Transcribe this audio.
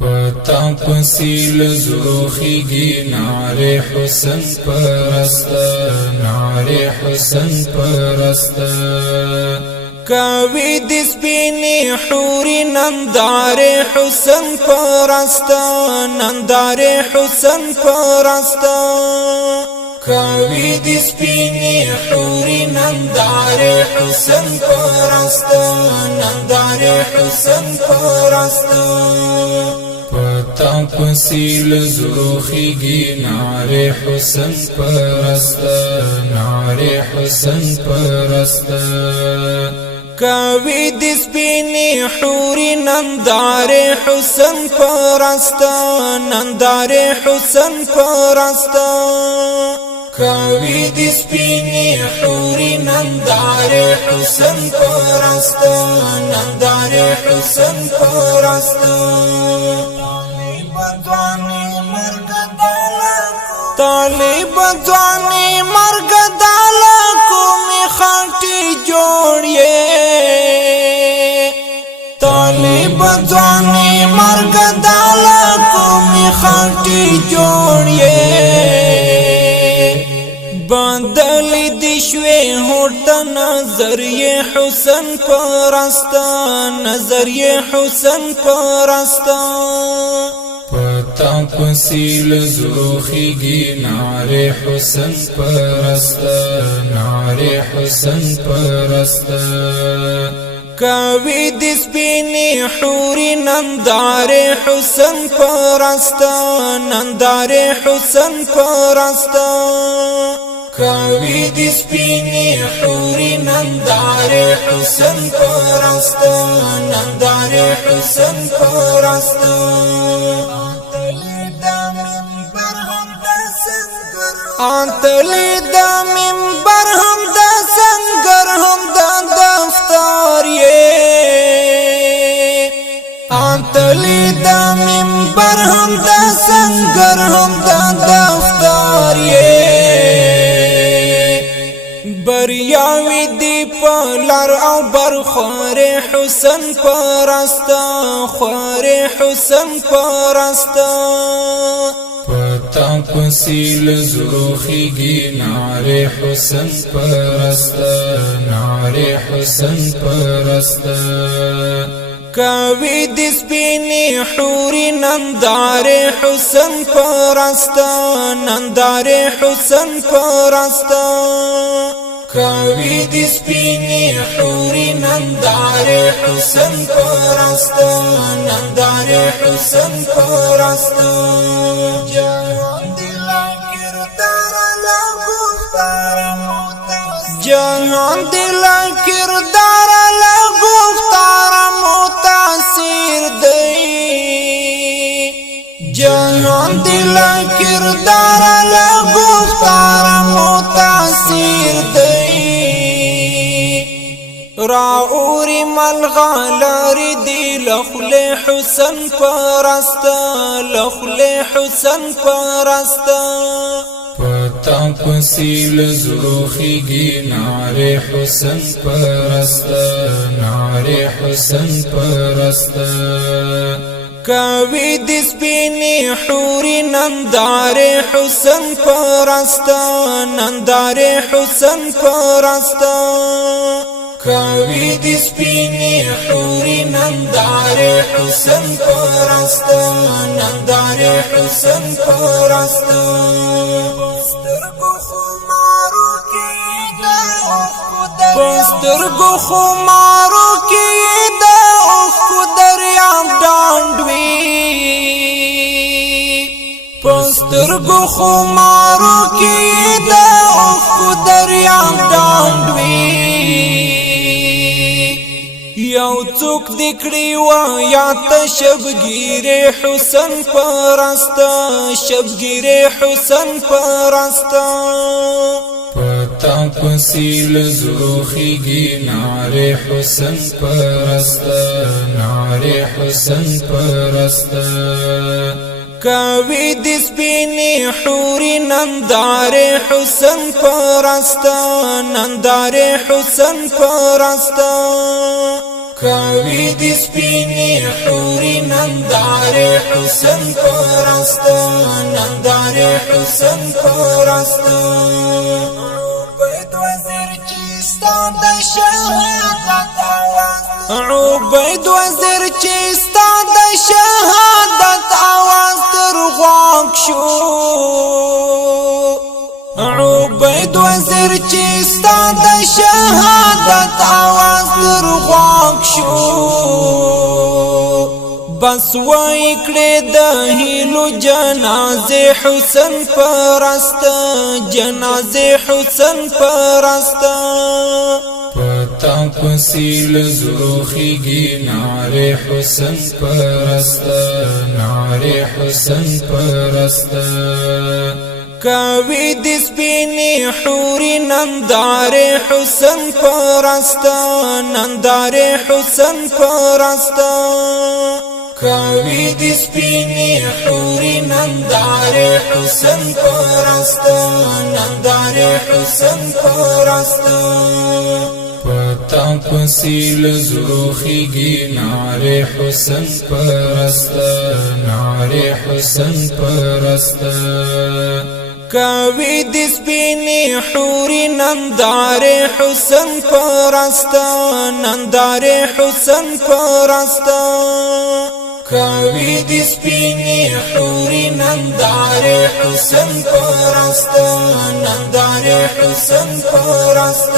پتا پسیل زروخیگی نعره حسن پرستا نعره حسن پرستا کاوی دس بینی حوری نندار حسن پرستا نندار حسن پرستا کاوی دس بینی حوری نندار حسن پرستا نندار حسن پرستا پتا پسیل زروخیگی نعره حسن پرستا نعره حسن پرستا کاوی دس بینی حوری نندار حسن پرستا نندار حسن پرستا کاوی دس بینی حوری نندار حسن پرستا نندار حسن پرستا طالب ځواني مرګ دالا کومي خاطي جوړيه طالب ځواني مرګ دالا کومي خاطي جوړيه بدل دي شوي هوت نظریه حسن پرستا نظریه حسن پرستا پتا پسیل زروخیگی نعره حسن پرستا نعره حسن پرستا کاوی دس بینی حوری نندار حسن پرستا نندار حسن پرستا کاوی دس بینی حوری نندار حسن پرستا نندار حسن پرستا آنتلی دا منبر هم دا سنگر هم دا دفتار یہ آنتلی دا منبر هم دا سنگر هم دا دفتار یہ بریاوی دی پلار او برخوار حسن پرستا خوار حسن پرستا پتا پسیل زروخیگی نعره حسن پرستا نعره حسن پرستا کاوی دس بینی حوری نندار حسن پرستا نندار حسن پرستا کاوی دس بینی حوری نندار حسن پرستا نندار حسن پرستا جهان دل کردار لگفتار متاثر دی جهان دل کردار لگفتار متاثر دی راوری ملغالر دی لخل حسن پرستا لخل حسن پرستا پتا پسیل زروخیگی نعره حسن پرستا نعره حسن پرستا کاوی دس بینی حوری نندار حسن پرستا نندار حسن پرستا کاوی دس بینی حوری نندار حسن پرستا نندار حسن پرستا پسترگو خمارو کی دا اوخو دریاب ڈانڈوی پسترگو خمارو کی دا اوخو دریاب ڈانڈوی یو څوک دکړي و یا ته شبګیر حسن پرستا شبګیر حسن پرستا پتا پسیل زروخیگی نعره حسن پرستا نعره حسن پرستا کاوی دس بینی حوری نندار حسن پرستا نندار حسن پرستا کوي د سپینې حوري نندارې حسن پرست نندارې حسن پرست عبید وزیر چې ستا د شهادت اواز عبید وزیر چې ستا د شهادت اواز تر غوږ شو عبید وزیر چې ستا د شهادت اواز تر غوږ شو بس وای کړې د هیلو جنازه حسن پرست جنازه حسن پرست پتا پسیل زروخیږي نعره حسن پرست نعره حسن پرست کوي د سپینې حوري نندارې حسن پرست نندارې حسن پرست کوي د سپینې حوري نندارې حسن پرست نندارې حسن پرست پتا پسیل زروخیږي نعره حسن پرست نعره حسن پرست کوي د سپینې حوري نندارې حسن پرست نندارې حسن پرست کوي د سپینې حوري نندارې حسن پرست نندارې حسن پرست